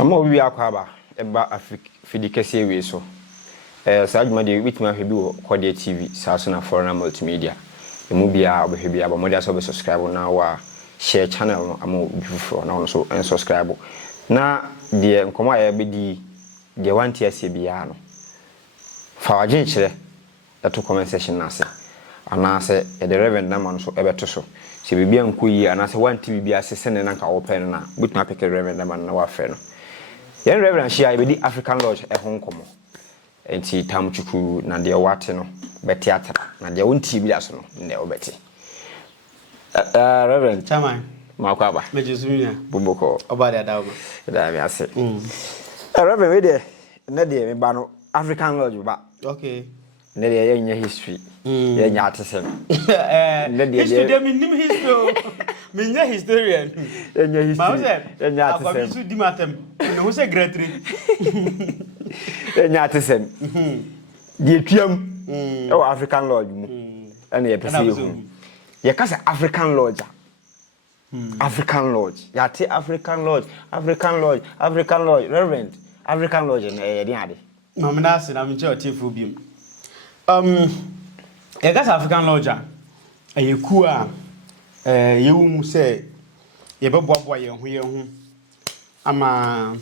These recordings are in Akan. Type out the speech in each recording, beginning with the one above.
Ama obi akwaba eba afidikese we so. Sajuma de bitimi ahwebi wo Kode TV saso na foreign multimedia. Emu bia obehwebi aba modi aso be subscribe na wa share channel no ama bifufro na ono so subscribe. Na de nkomo aye be di de wanti ase bia no. Fa waje kire to comment section na ase. Anase the reverend na man so ebeto so. Se bibia nkoyi anase wanti bibia ase sene na nka wo pe no na bitimi apeke reverend na man na wa fe no. Yen reverend share be di African Lodge e ho nkomo. Enti tamchuku na de wate no beti atara na de wonti bi aso no ne obeti. Reverend Techiman makwaba mejusumia buboko oba da dawo da mi ase. Reverend we de na de me ba no African Lodge ba. Okay. Ne de yenya history. Yenya atesem. History de mi nim history. Me nya historian. Yenya history. Yenya atesem. Akwa bisu di matem. Ne wo se gretry. Yenya atesem. Die tuam. O African Lodge mu. Ana ye pese hu. Ye ka se African Lodge. African Lodge. Ya te African Lodge, African Lodge, African Lodge, Reverend. African Lodge na ye din ade. No me na se na me che otiefo biom. Ye ka se African Lodge ayeku a ye wu mu se ye beboaboa ye ho ama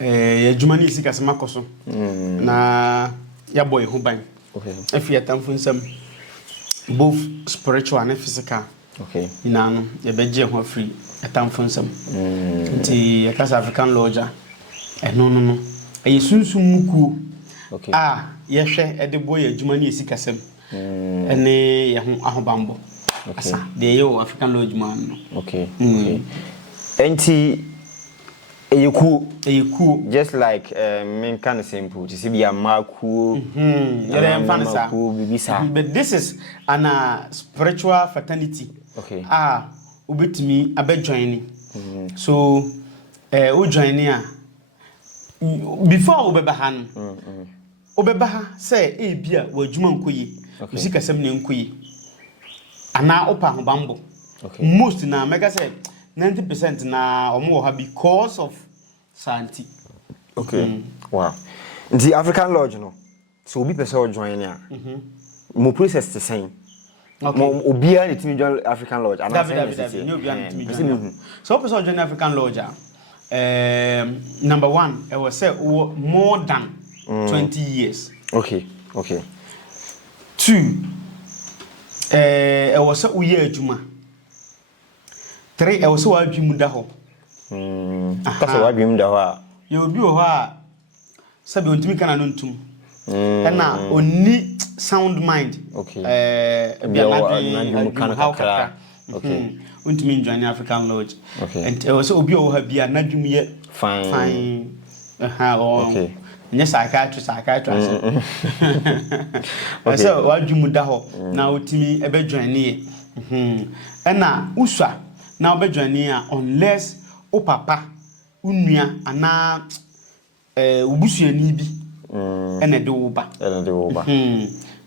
ye jumani sika se makoso na ya boy ho ban. Okay. If you atamfo nsam both spiritual and physical. Okay. Inano ye beje ho free atamfo nsam. Nti ye ka se African Lodge no aye sunsum mukuo. Okay. Ye hwe e de boy adwumani esikasem. Ene ye ho ahobambo. Asa de yo African Lodge man no. Okay. Okay. Enti eyeku just like men can simple to see be a maku but this is an spiritual fraternity. Okay. Ubetimi abe joining. So o joining before obebaha no obebaha say e bia wadwuma nkoyi usikasem ne nkoyi ana opa hobambo. Okay. Most na mega say 90% na omo ha because of santi. Okay. Wow. The African Lodge no. So obi pese o join ya. Mo process the same. Okay. Mo obia ni timi join African Lodge and David, no obia ni timi join. So pese o join African Lodge number 1 it was say more than 20 years. Okay. Okay. 2 it was say uye adwuma. 3 it was say wa adwum da ho. Kasa wa adwum da ho a ye obi wo ho a sabe ontimi kana no ntum. Na oni sound mind. Okay. Bia adwum kana kakra. Okay. Ontimi join African Lodge. Okay. And it was say obi wo ha bia na adwum ye fine. Okay. Nye psychiatrist. So wa adwum da ho na otimi ebe join ye. Na uswa na obe join ye unless o papa unua ana ubusuani bi ene de wo ba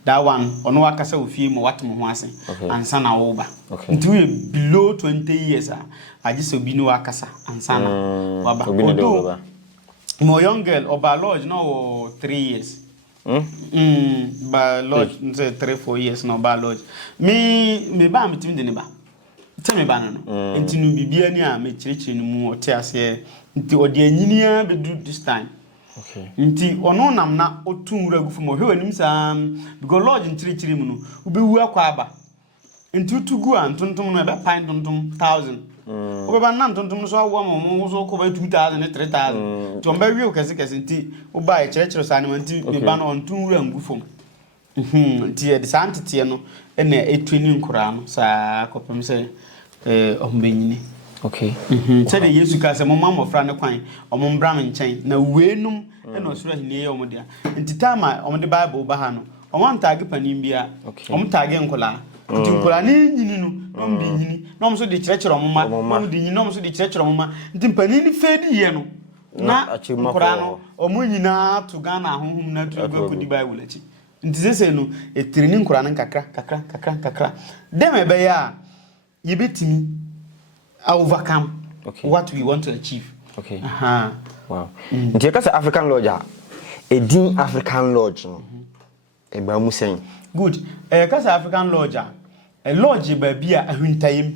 that one ono akasa ofie mo watem ho ase ansa na wo ba nti we below 20 years agise obi no akasa ansa na wa ba odo mo young girl oba lodge no 3 years ba lodge 3-4 years no ba lodge me ba me tim de ne ba tell me ba no nti no bibia ni a me kirikiri no mu ote ase nti odi anyinia be do this time. Okay. Nti ono nam na otun wura gufu mo hwe anim sam because lodge nkirikiri mu no ubewu akwa aba nti utugu a ntontom no be pine tontom 1000 obeba na ntontom no so awo mo so ko ba 2000 ne 3000 to mba wi kese nti oba e kirikiri sa ne nti me ba no ontun wura ngufu nti e de santete no ene etweni nkura no sa kopem se ombenyini. Okay. Said Yesu ka se mo mamofra ne kwan omombra me nchen na wenum ene osoro hine ye omode nti tama omode bible ba ha no omon tag panim bia om tag nkola nti nkola ne nyini no nom bi nyini nom so de kirekire omoma nom de nyini nom so de kirekire omoma nti panim ni fedi ye no na nkola no omo nyina to Ghana ahohum na to go di bible achi nti sese no etirini nkola no kakra dem ebe ya yebetimi overcome what we want to achieve. Okay. Wow. Nti ka say African lodge edin African lodge no. E ba mu sen. Good. Ka say African lodge a lodge ba bia ahuntaim.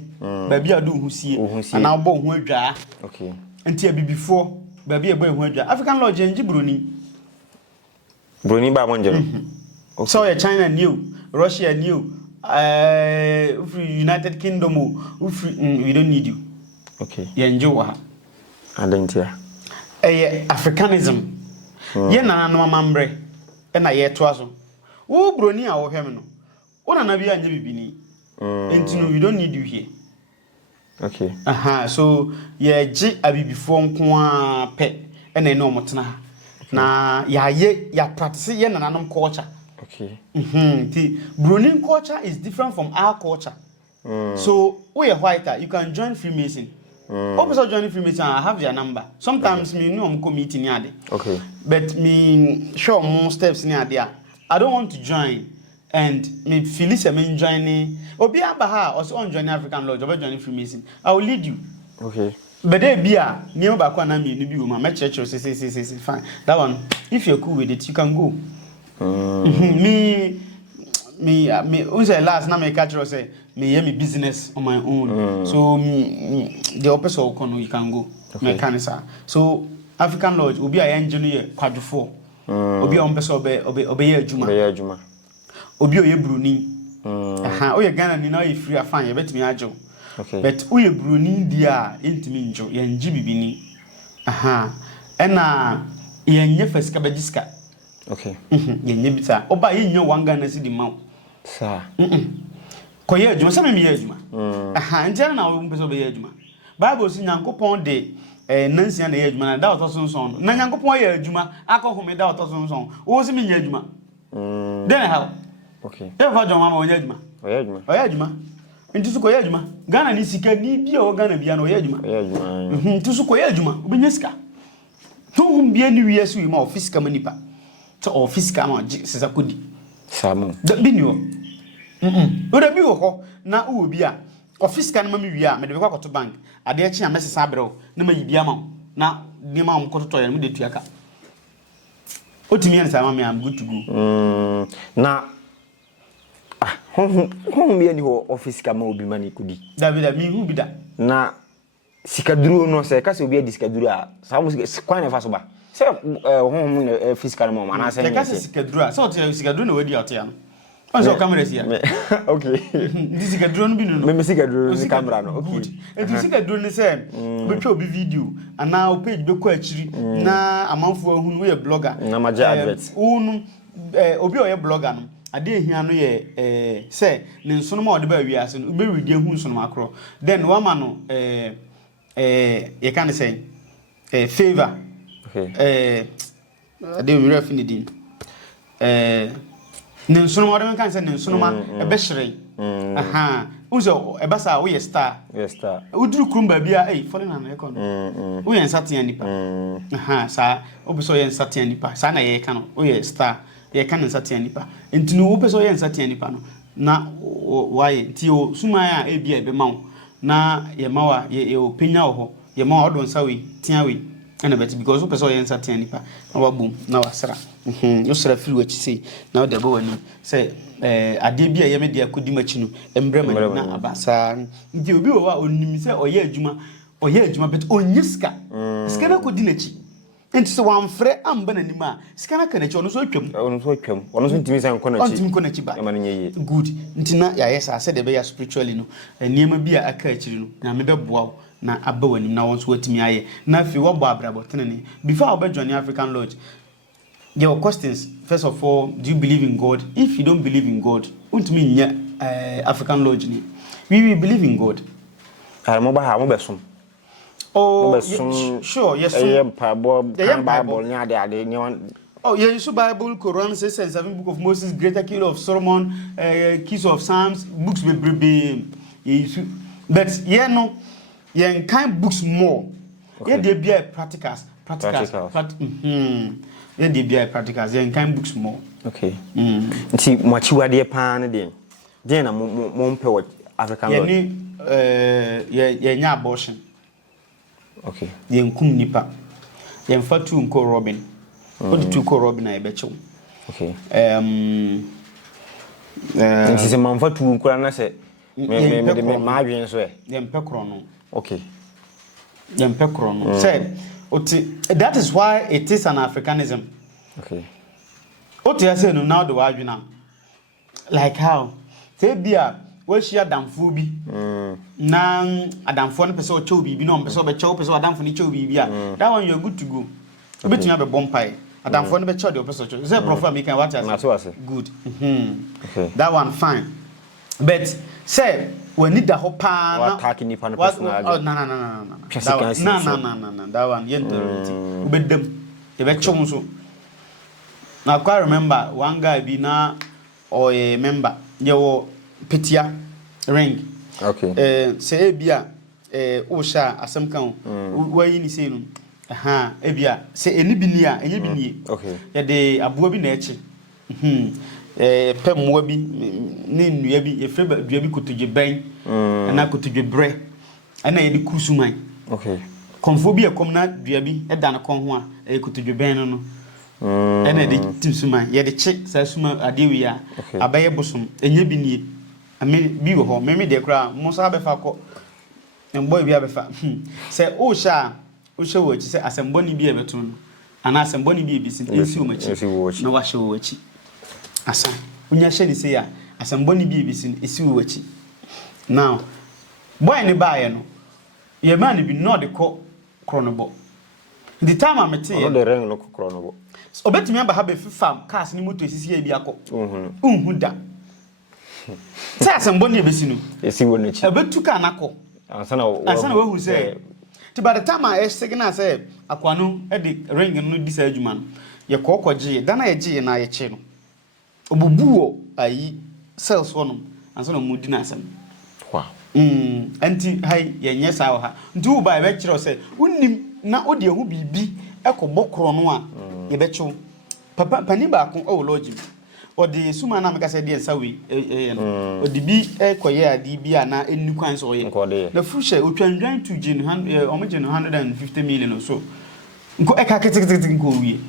Ba bia do husie. Ana obo hu adwa. Okay. Nti abibifo ba bia bo hu adwa. African lodge nji broni. Broni ba monje no. Okay. So China new, Russia new, United Kingdom, we don't need you. Okay. You enjoy what? Adentia. Africanism. Ye na no mambre. E na ye toa so. Wo broni a wo hwem no. Wo na na bia anye bibini. Entino we don't need you here. Okay. So ye gi abibifo nko a pe e na no motena. Na ya practice ye na nanom culture. Okay. The Brunei culture is different from our culture. So, we are whiter. You can join Freemason. Also joining Freemason, I have their number. Sometimes me know I'm committing yard. Okay. But me show more steps near there. I don't want to join. And me Phyllis I'm joining. Obi Abaha also on joining African Lodge or joining Freemason. I will lead you. Okay. But there be a near back one and me my church say fine. That one, if you're cool with it, you can go. Me unse last na me catch say me hear me business on my own. So the opposite you can go. Okay. Me can say. So African Lodge obi a engineer kwadufo. Obi a person obe adwuma. Obe adwuma. Obi oye bruni. Oye Ghana ni na oye free afan ye betimi ajo. Okay. But oye bruni dia entimi njo ye nji bibini. Ena ye nye fasika bajiska. Okay. Yenye bita. Oba yenye wanga na si di maw. Sa. Koye adwuma se me ye adwuma. Ntia na wo mpeso be ye adwuma. Bible si Nyankopon de nansia na ye adwuma na da otosonson. Na Nyankopon ye adwuma akohome da otosonson. Wo si me ye adwuma. Then how? Okay. E fa joma ma wo ye adwuma. Oye adwuma. Oye adwuma. Nti su koye adwuma. Ghana ni sika ni bia o Ghana bia na oye adwuma. Oye adwuma. Nti su koye adwuma. Obenye sika. To bia ni wiase wi ma office ka manipa. To office ka ma sisa kodi. Samu. Da binyo. O da bi wo ho na wo bi a office ka na ma mi wi a me de be kwakoto bank. Ade a chi a mesesa abrɛw na ma yibia ma na ni ma am kototo ya me de tuaka. Otimi yan sama me am good to go. Na hon bi ani ho office ka ma obi mani kodi. Da bi da mi hu bi da. Na sikaduro no se ka se obi adi sikaduro a sa mo kwan na fa so ba. Se hon fiscal mo ana se ka se sikaduro a se o te sikaduro na wadi ate ya no. On so camera si ya. Okay. Ndi sikaduro no bi no. Me sikaduro ni camera no. Okay. Edu sikaduro ni se betwa obi video ana o page be ko akiri na amanfo ahunu we blogger. Na maje advert. Unu obi o ye blogger no. Ade ehia no ye se ne nsono ma ode ba wiase no be ready ehu nsono makro. Then one man no you can say favor. Okay. Ade we ref ni din. Ne nsono ma ode kan say ne nsono ma e be hire. Uzo e ba sa wo ye star. Yes star. Uduru krumba bia foreign na ekon. Wo ye nsatia nipa. Sa obiso ye nsatia nipa. Sa na ye ka no wo ye star. Ye kan nsatia nipa. Ntinu wo peso ye nsatia nipa no. Na why nti o suma ya e bia e be mawo. Na ye mawa ye openya wo ho. Ye mawa odon sawe tia we. And bet because wo peso ye nsatia nipa. Na wa boom na wa sra. Yo sra firi wachi sei. Na wo de bo wani say ade bia ye me de akodi machi no embrema na abasa. Nti obi wo wa onim say oye adwuma bet onyiska. Ska na kodi na chi. Enti so wan frɛ amba nanim a sika na kana chi ono so atwam ono so ntimi san kɔ na chi ntimi kɔ na chi ba ma no nyeye good nti na ya yesa se de be ya spiritually no niema bi a aka akiri no na me bɛboa wo na aba wanim na won so watimi aye na fi wo bɔ abrabɔ tenene before we join African Lodge your questions. First of all, do you believe in God? If you don't believe in God, untimi nya African Lodge ni we believe in God. Mo ba ha mo besom. Oh, sure, yes. Bible. Oh, yeah, you Bible, Quran, 6 and 7 book of Moses, Greater Kill of Solomon, Keys of Psalms, books will be. But yeah, no, yeah, kind books more. Yeah, they be practicals. Yeah, they be practicals. Yeah, kind books more. Okay. See, much you are the pan then. Then I'm more African. Yeah, abortion. Okay. Yenkum nipa. Yemfa tu nko Robin. Odi tu ko Robin na ebechew. Okay. Nti se manfa tu nko na se me ma adwen so e. Yempe kro no. Okay. Yempe kro no. Say that is why it is an Africanism. Okay. What you say no now the wadwena. Like how? Say bia we share damfo bi. Na adamfo no pese o chew bibi no pese o be chew pese o adamfo ni chew bibi a. That one you are good to go. Obetunya be bompai. Adamfo no be chew the pese o chew. Say prof me can what you say. Good. Okay. That one fine. But say we need the hopa na attack nipa no personal. Oh no. No. That one yenterity. Ubedem. E be chew so. Now I remember one guy be na or a member your petia ring. Okay. Say ebia osha asem kan wayi ni say no. Aha ebia say eni bi ni a enye bi ni. Okay. Ya de aboa bi na echi. Pemmoa bi ne nnua bi efre dua bi kotodwe ben. Na kotodwe bre. Na ye de kusuman. Okay. Konfo bi ekom na dua bi eda na kon ho a kotodwe ben no. Ene de timsuma ye de che sa suma adewi a abaye bosom enye bi nie ame bi wo ho me de kra mo sa be fa ko emboy bi abefa se o sha wo chi se asembo ni bi e beto no ana asembo ni bi e bisi esi o machi na wa hye wo achi asa unya hye ni se ya asembo ni bi e bisi esi wo achi now boy ni ba ye no ye man bi no de ko kronobo the time amete no de ren no ko kronobo obetumi aba ha be fam cars ni moto esisi e bi akọ unhu da say asembo ni ebesi no esi wo na chi abetu ka nakọ ansana we hu say ti by the time I signal say akwano e de ring no di sa adwuma no ye kokoje da na ye je na ye che no obubuo ayi sales wono ansana mu di na asem wow anti hai ye nyesa ha nti u ba e be kire say unnim na odi ehu bibi ekobokro no a ye bechu papa pani ba ko o lodging odi suma na meka say de nsawe no odi bi ekoye adi bi ana ennu kwan so ye na fushe otwandwan to gin omagin 150 million or so nko eka ketekete nko wie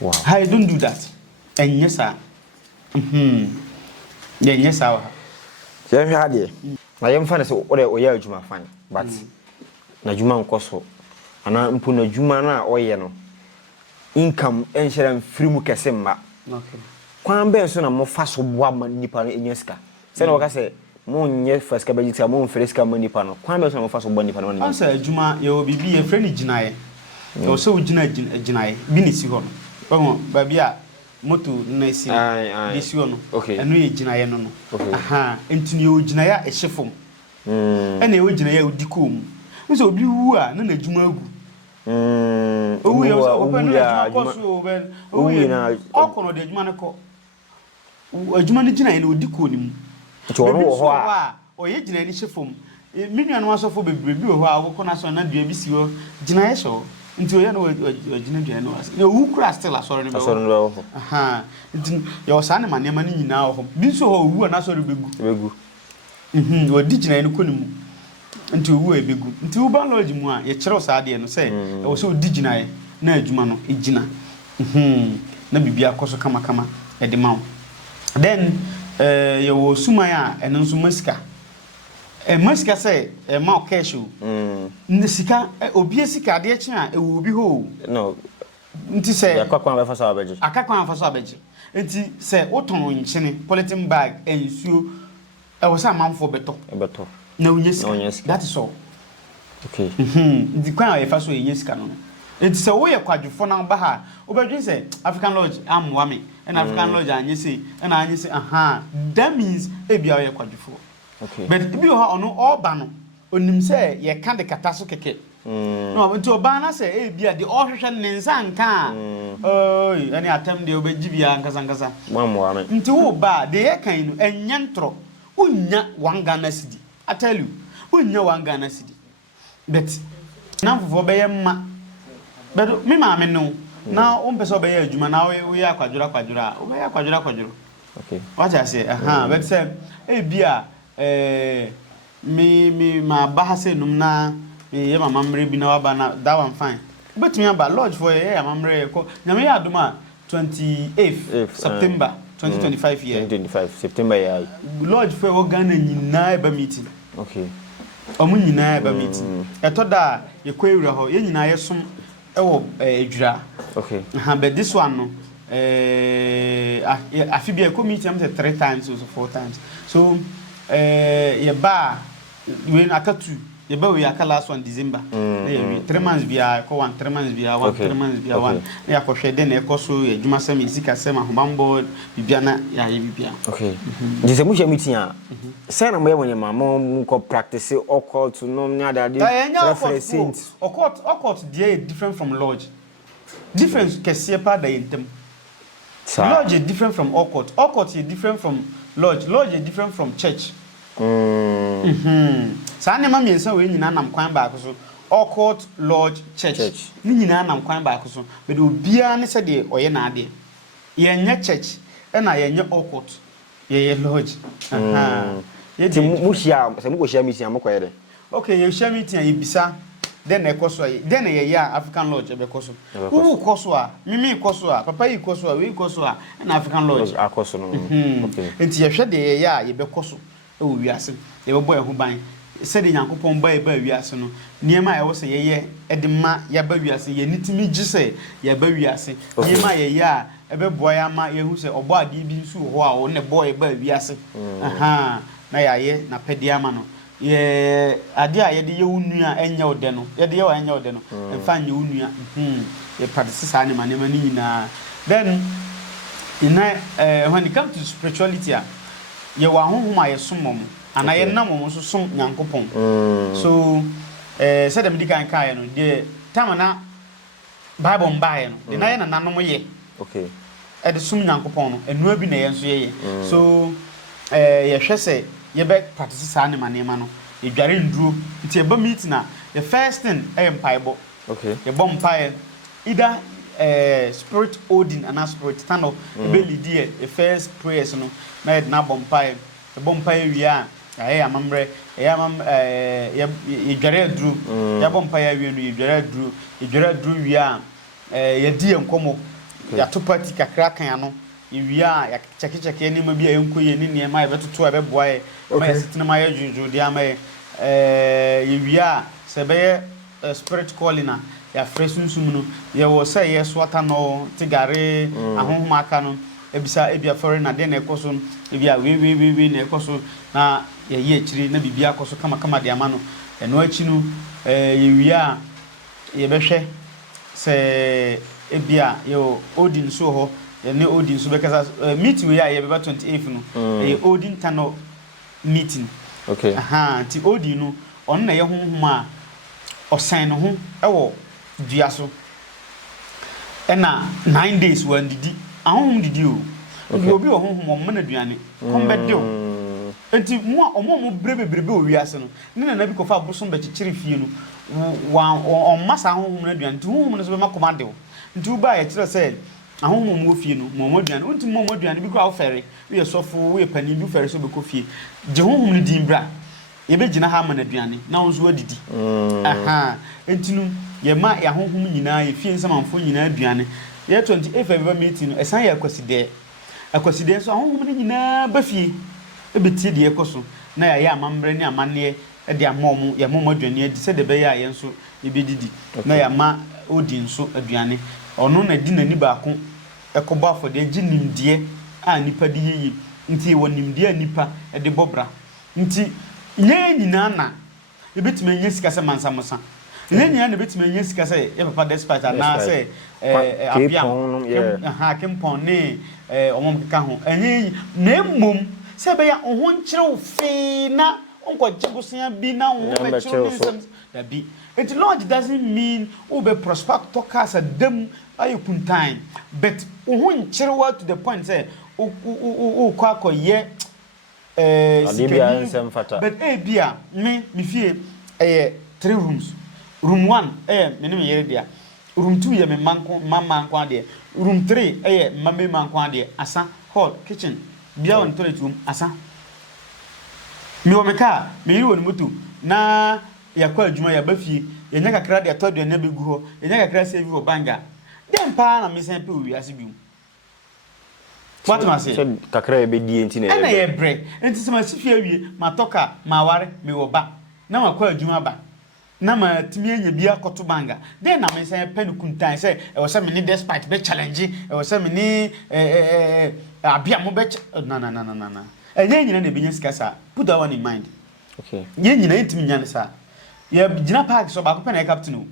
wow I don't do that enyesa ye nyesa wa je hwe ade na yemfa na se oye adwuma fan but na adwuma nkoso ana mpu na adwuma na oye no income enhyera free mu kese mma okay kwan ben so na mo fa so boa ma nipa no enyeska se na waka se mo nye faska bajita mo mfreska ma nipa no kwan ben so na mo fa so boa nipa no no ansa adwuma ye obibi ye free ni ginaye ye so ginaye bi ni si ho no ba bia moto na si bi si ho no enu ye ginaye no aha entini ye ginaye a hyefom ena ye ginaye a odikom nso obi wu a na adwuma agu owu ya open na koso ben owu na okono de adwuma ne ko adwuma ne gina na odiko ni mu choro wo ho a oye gina ni hyefom minua no asofo bebre bi wo ho a wo na so na dua bi si ho gina ye so nti oye na gina dua no as na owu kra still asore ne be ho aha nti yo sa ne manema ne nyina ho bi so ho owu na asore begu odi gina ne ko ni mu nti owu ebegu nti u ban lodge mu a ye kire osa ade no say e wo so odi ginae na adwuma no egina na bibia koso kama e de mawo then ye wo suman a eno nso masika masika say e ma cash o ne sika obi esika ade echi a e wo obi ho no nti say akakwan ba fa so abeje nti say woton nchene polythene bag ensuo e wo sa manfo beto na unyesika that is all okay the kwan e fa so enyesika no nti se wo ye kwadwefo na ba ha obedwen se African Lodge amwa me and African Lodge anyese na anyese aha that means e bia ye kwadwefo okay but bi ho ono oba no onim se ye ka de kata so keke no nti oba na se e bia de ohwehwe ne nsa nka oi ani atam de obeji bia nkasa mamwa me nti wo ba de ye kan no enye ntro unya wanga na sidi I tell you unya wanga na sidi but na fofo be ye ma but me ma me no na o mpeso be ye adwuma na we ya kwadwura o be ya kwadwura okay what I say aha but say e bia me ma ba ha se num na ye mama mre bi na waba na that one fine but me aba lodge for ye mama mre ko na me aduma 28th September 2025 year 2025 September ya lodge for Ghana nyina eba meeting okay omu nyina eba meeting etoda ye kwewura ho ye nyina ye som ewo edwura okay but this one no afibia committee am say 3 times or 4 times so ye ba we akatu ye ba we aka last one December 3 months bia ko 3 months bia 3 months bia 1 na yakohwe de na ekoso adwuma sem isika sem ahomambo bibia na ya ye bibia okay dise mu meeting a say na mo ye wonye mama ko practice occult no nya dade reference occult dey different from lodge difference kese pa da yentem lodge is different from occult is different from lodge is different from church sa ne ma miensa we nyina nam kwan ba ko so occult lodge church ni nyina nam kwan ba ko so be do bia ne se de oye na ade ye nya church e na ye nya occult ye lodge ye ti mu hia se mu ko hia meeting am ko ye de okay ye hia meeting ye bisa then ekoso then ye ya African lodge e be koso who koso a mimi koso a papa yi koso a we koso a na African lodge akoso no okay enti ye hwe de ye ya ye be koso e wo wiase ye be boy ho ban se de Nyankopon ba wiase no niema e wo se ye e de ma ya ba wiase ye nitimi gise ya ba wiase niema ye ya e be boy ama ye hu se obo ade bi nsu ho a wo ne boy ba wiase na ya ye na pede ama no ye ade a ye de ye wunua enye ode no ye de ye wa enye ode no emfa nye wunua ye practice sa ne manema ni nyina then when it comes to spirituality ye wa honhom ye somom ana ye namom so som Nyankopon so say dem di kan kai no de time na Bible mbae no de na ye na nanom ye okay e de som Nyankopon no enu bi na ye nso ye so ye hwese ye be practice sa ne manema no ye dware nduro nti e ba meet na the first thing mpaibo okay ye bom mpae either spirit Odin and spirit stand up be lead here the first prayers no na na bom mpae e bom mpae wi a amamre ye dware nduro ye bom mpae wi no ye dware nduro wi a ye di enkomo ya to party kakra kan ano iwia ya cheke ni ma bia yenko ye ni ne ma ye betoto e be boa ye ma ye sitina ma ye juju dia ma ye iwia se be spirit calling na ya fresunsum no ye wo say ye swata no tigare ahonhoma aka no ebisa ebia foreign na de na ekoso ebia we na ekoso na ye chiri na bibia akoso kama de ama no eno achi no iwia ye behwe se ebia yo Odin so ho ne Odin so because meeting we are 28th no e Odin tano meeting okay ti Odin no on na ye honhom a osan no ho ewo dua so na 9 days wan didi ahonhom didi o obi honhom o mana duane kombe de o enti mo omo brebebrebe o wiase no ne na bi kofa bosom be chichiri fie no wa on masa ahonhom na duane ti honhom no so be makomade o nti u ba ye kire say ahonhom wo fie no mo duane unti mo duane bi kwa ofere we sofo we pani bi fere so be ko fie je honhom no din bra ye be gina ha ma na duane na onzo adidi entinu ye ma ya honhom nyina ye fie nsamanfo nyina duane ye 28 February meeting no esan ya akwaside so ahonhom nyina ba fie e betie de ekoso na ya amambre ni amane e de amom ya mom aduane adi se de be ya ye nso e be didi na ya ma Odin so aduane ono na di nani baako ekoba afode gi nimdie a nipa di yiyi nti wo nimdie nipa e de bobra nti nye nyina na e betime nye sika se mansamosa nye nyina na betime nye sika se ye papa despite na se abia kempon ne omom keka ho enye na mmom se be ya ohon nkire ofe na onko jibusia bi na ohon be kire nsem da bi. It Lord doesn't mean ube prospect talkers a dem ayu kuntain, but uhun chirwa to the point say kwako ye but bia me fie 3 rooms. Room 1 me ne yere dia. Room 2 ye me mama nko de. Room 3 mama manko de asa hall kitchen bia on toilet room asa. Me o me ka me yiri woni moto na ya kwa adwuma ya ba fie ya nya kakra de atodua na begu ho ya nya kakra save ho banga dem pa na me sen pe wi ase bi what ma say kakra e be die enti na na ye bre enti se ma si fie awie ma toka ma ware me wo ba na ma kwa adwuma ba na ma timi anya bi akoto banga den na me sen pe no kuntan se e wo se me ni despite be challenge e wo se me ni abia mo be na enye nyina na be nya sika sa put that one in mind okay ye nyina ntimi nya ne sa ye gina park so ba ko pe na captain o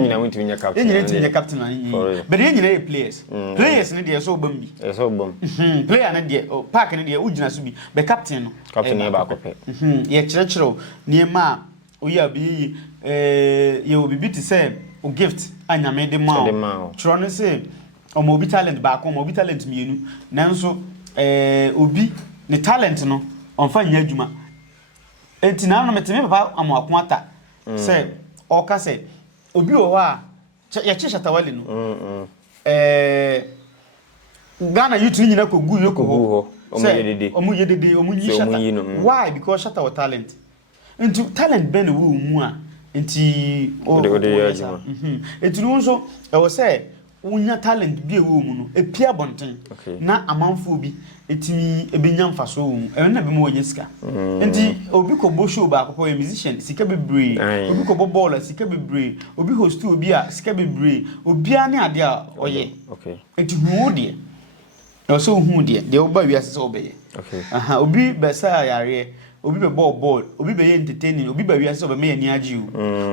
nyina ntimi nya captain ye nyina ntimi nya captain ani but ye nyina players players ne de so bam bi so bam player ne de park ne de u gina so bi be captain no captain ne ba ko pe ye kire ne ma oya bi ye obibi ti say o gift anyame de ma chiro ne say o mo bi talent ba ko mo bi talent mienu nanso obi ne talent no onfa nya adwuma enti na no meteme papa amoako ata say o ka say obi o ho a ya cheshata wale no Ghana youth nyina ko gu yoko ho omu yedede omu nyi shata why because shata wa talent enti talent ben wo mu a enti o enti no so e wo say unya talent bi ewo mu no epia bonten na amanfo bi etimi ebenya mfaso wo mu na be mo wanya sika enti obi ko bo show ba ko musician sika bebre obi ko bo ball sika bebre obi host obi a sika bebre obi a ne ade a oye enti hu de no so hu de oba wi asese obeye obi be sa yare obi be ball obi be entertaining obi be wi asese obe me ani agi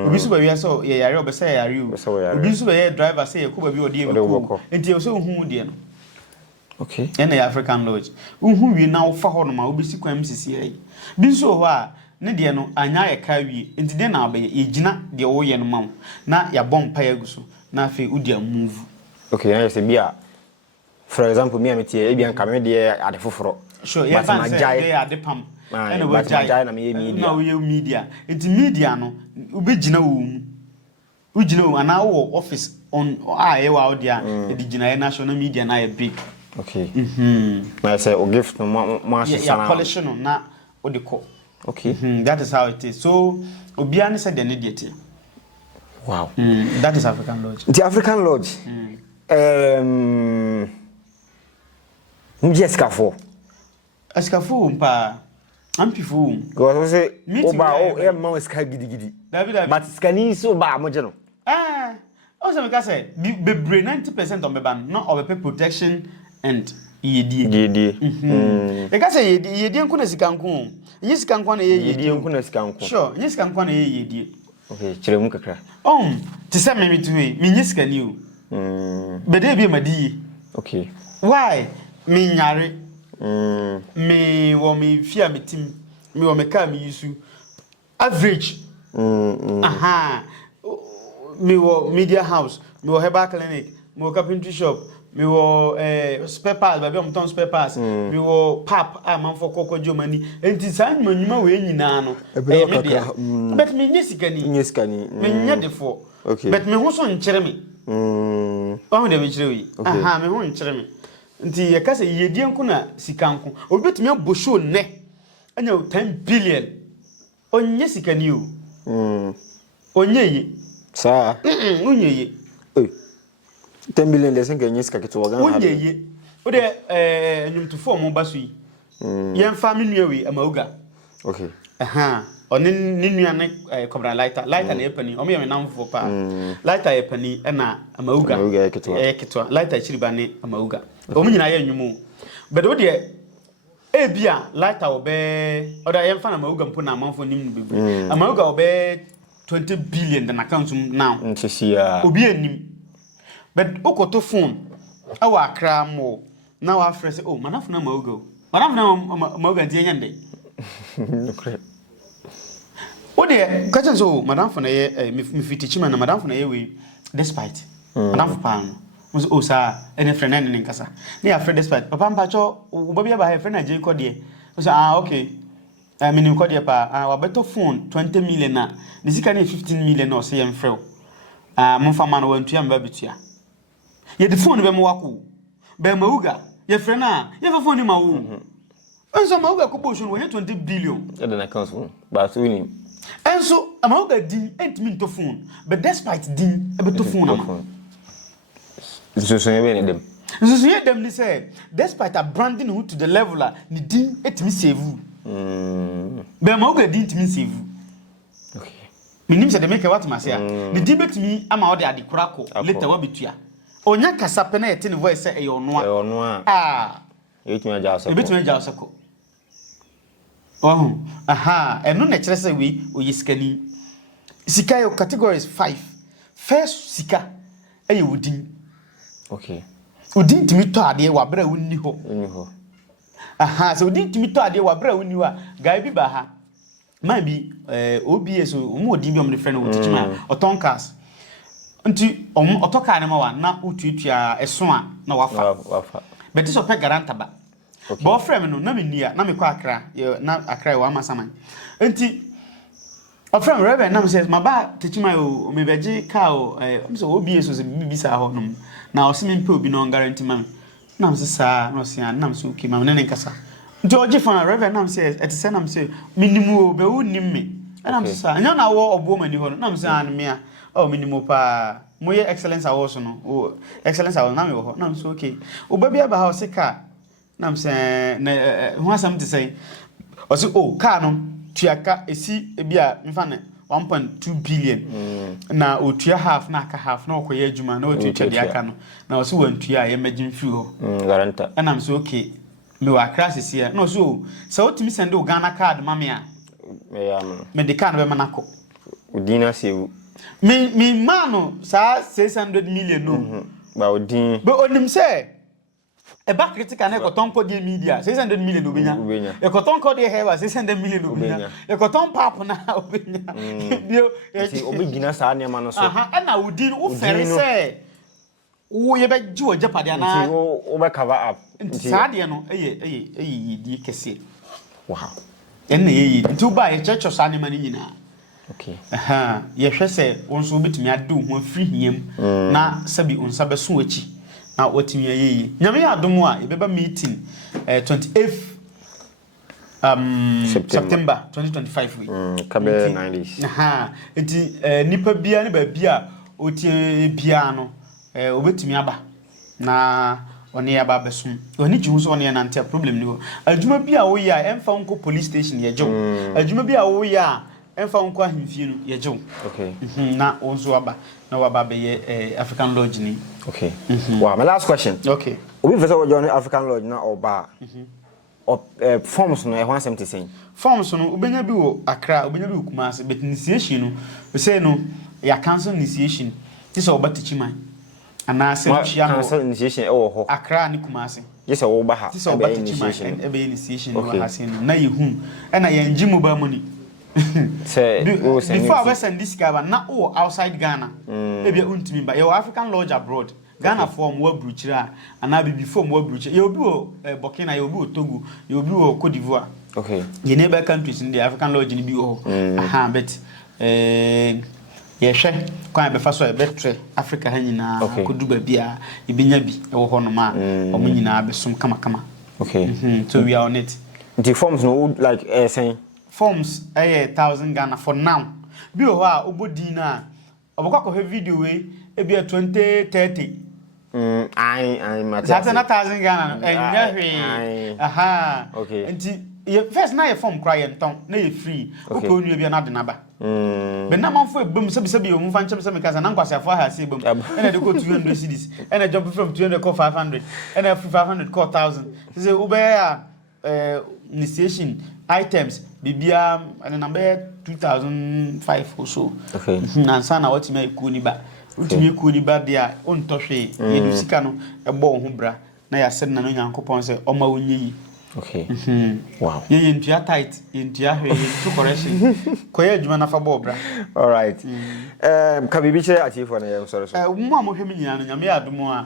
obi so be wi asese ye yare obe sa yare obi so be driver say ye ko ba bi odi e ko enti so hu de no okay in the African Lodge hu wi na wo fa ho no ma obi si kwam sisi ai bi so ho a ne de no anya ye ka wi enti de na abe ye gina de wo ye no ma na ya bompa ya guso na afi udi a move okay I say bia for example me ametie e bia nka me de ade foforo sure ye ban say de ade pam and we jai na me media na we media enti media no obi gina wo mu ugina wo ana wo office on ye wa audia e di gina national media na ye big okay I say o gift no mo asesa ya polish no na o de ko okay that is how it is so obia ne say de ne de tie wow that is African Lodge the African Lodge Mjeska Askafo mpa ampifo go say oba o e ma ska gidigidi but skani so ba mo je no o se me ka say bebre 90% on beba no obepe protection and yedie e ka say yedie nko na sikanko yi sikanko na yedie nko na sikanko sure yi sikanko na yedie okay kire mu kakra ti say me tuwe mi nyi sikani o bede bi madi okay why mi nyare me wo me fia me tim me wo me ka me yisu average me wo media house me wo herbal clinic me wo carpentry shop me wo spare parts ba be on ton spare parts me wo pap manfo kokojo mani enti san nyuma we nyina no media but me nyesikani me nya defo but me ho so nkyere me oh de me kyere wi me ho nkyere me nti ye kase yedie nko na sikanko obetumi abosho ne anya 10 billion onye sikani o onye yi sa onye yi 10 billion de senga onye sikaketo wagan ha onye yi o de nyumtufo mo baso yi ye mfa me nua wi amauga okay oni ni nua ne kobra lighter na epani o me ye namfo pa lighter epani na amauga eketwa lighter chiriba ne amauga o mu nyina ye nwumu but o de ebia lighter obe oda ye mfa na amauga mpo na amamfo nim bebre amauga obe 20 billion na account now ntisia obi anim but okoto phone awa akra mo na wa frese manafo na amauga die nyande okay Ode kacha so madam for na ye me fit Techiman na madam for na ye we despite madam for pan o sa ene friend na ne nkasa na ya friend despite papa mpacho obabi aba he friend na je ko de o sa okay me ni ko de pa wa beto phone 20 million na ni sika na 15 million na o se ye mfrel mo fa man wa ntua mba bitua ye de phone be mo wako be mauga ye friend na ye fa phone ni ma wo enso mauga ko bo shun wo 20 billion e de na account phone ba so ni And so among the din entimi to phone but despite din e be to phone am so you be them so you dem ni say despite a branding who to the level ni din etimi save be among the din timi save okay minim say the make what ma say ni din betimi ama ode ade kurako later wa betua onya kasa pe na yete ni voice say e ono a etimi aja so e betimi aja so oh aha eno na kire say we oyiskani sika yo categories 5 first sika eye wudin okay udin timi to ade wa bra wunni ho aha so udin timi to ade wa bra wunni ho a guy bi ba ha man bi OBS mo odin bi o me friend wo Techiman otonkas nti otoka ne ma wa na ututua eso a na wafa but so pe garanta ba bo frame no na me nia na me kwa akra na akra wa amasaman nti o frame rebe na me says ma ba Techiman o me beji ka o so OBS so bibisa ho no na o se me pe obi no guarantee ma na me sa no se na me so okay ma ne nkasa George for rebe na me says et se na me say minimu o be wonnim me na me sa nya na wo obo mani ho no na me say an me a o minimu pa moye excellence awards no o excellence award na me ho na me so okay o ba bia ba ha o se ka na me say na ho asam te say o se o ka no tuaka esi bia mfa ne 1.2 billion na otua half na aka half na okoye adwuma na otua de aka no na o se wantua ye magin fi ho garanta na me so okay me wa crisis here no so otimi send o Ghana card ma me a me de card be manako udina sewu me mano sa 600 million no ba odin be onim say e ba critical na ekoton ko de media 600 million obenya ekoton ko de hewa 600 million obenya ekoton pap na obenya bio ti obegina sa ne ma no so aha na udin wo fere say wo ye be ji o japade na ti wo be cover up sa de no eye di kese wow enne ye nti ba ye church sa ne ma ni nyina okay aha ye hwe se wonso obetumi ade ho afiri hiam na sabi onsa beso wachi na watimi ayeyi nyame ya adom a ebeba meeting 28th September 2025 we kabe 90s aha enti nipa bia ne ba bia otie bia no obetumi aba na one ya ba besom oni jihu so one na ntia problem ni ho adwuma bia wo ya emfa nko police station ye jew adwuma bia wo ya emfa nko ahemfie no ye jew okay na onzo aba na waba be African Lodge ni okay wow my last question okay obi fesa wo join African Lodge na oba forms no e ho asem te sen forms no obenya bi wo Accra obenya bi wo Kumasi but initiation no we say no ya cancel initiation this oba Techiman ana se chia no cancel initiation e wo ho Accra ni Kumasi yes wo ba ha this oba Techiman e be initiation no ha se no na yehu e na yenji mobile money say before we send this guy na o outside Ghana maybe untimi ba your African Lodge abroad Ghana form wa bruchira ana be before wa bruchira you obi o Burkina you obi o Togo you obi o Cote d'Ivoire okay the neighbor countries in the African Lodge ni bi o aha but ye hwe kwan be fa so e betre Africa ha nyina kodu ba bia e benya bi e wo ho no ma o mo nyina be som kama okay so we are on it the forms no like saying forms 1000 Ghana for now bi o ho a obodi na obokwa ko video we e bia 2030 I matter that's 1000 Ghana enya hwe aha okay nti first na ye form cry enton na ye free o ko nua bia na de na ba be na manfo ebum sebi o mfa nchem se me kasa na nkwasiafo ha se ebum ena de ko 200 cedis ena jump from 200 ko 500 ena 500 ko 1000 say ube ya initiation items bibia and number 2005 or so okay na sana what me ku ni ba utimi ku ni ba dia on to hwe ye du sika no e bo ho bra na ya sed na no nyankopon se o ma wonyi okay wow ye ntua tight ye ntua hwe ye to correction koye adwuma na fa bo bra all right ka bibi chere atifo na ye sorry so mo mo hwe me nyina no nyame ya adomo a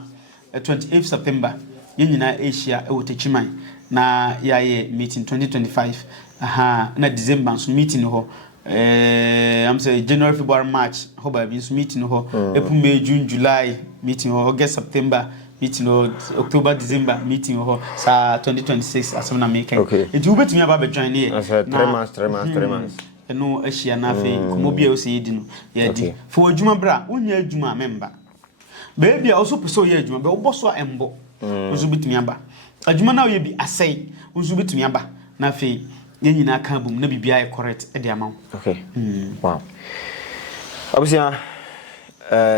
28th September ye nyina Asia e wo Techiman na ya ye meeting 2025 aha na December so meeting ho I'm say January February March ho ba bi so meeting ho April May June July meeting ho August September meeting ho October December meeting ho sa 2026 as na make okay it will bet me about join here as 3 months no ahyia na afei komo bia o se yedi no ya di fo adwuma bra wonya adwuma memba baby a also pese ye adwuma be wo boso a embo nso bitumi aba adwuma na wo ye bi asai nso bitumi aba na afei ye nyina ka bum na bibia e correct e de ama okay wow abusia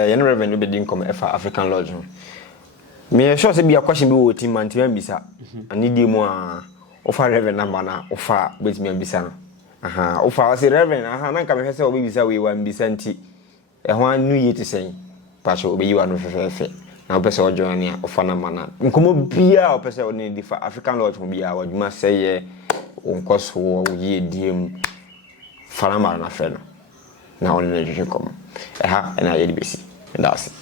ye no revenue be din come efa African Lodge me sure say be a question be wo Techiman ti ambisa ani di mu a offer revenue number na offer betimi ambisa no aha offer say revenue aha na nka me hwese obibisa we wan bisa nti e ho anu ye ti sen pacho obeyiwa no fefefe na opese ojoin ne offer number na nkomo bia opese oni di fa African Lodge mo bia wadwuma sey onkoso wo ye diem farama na fe no na oni na dwedwe kom ha na ye di besi that's it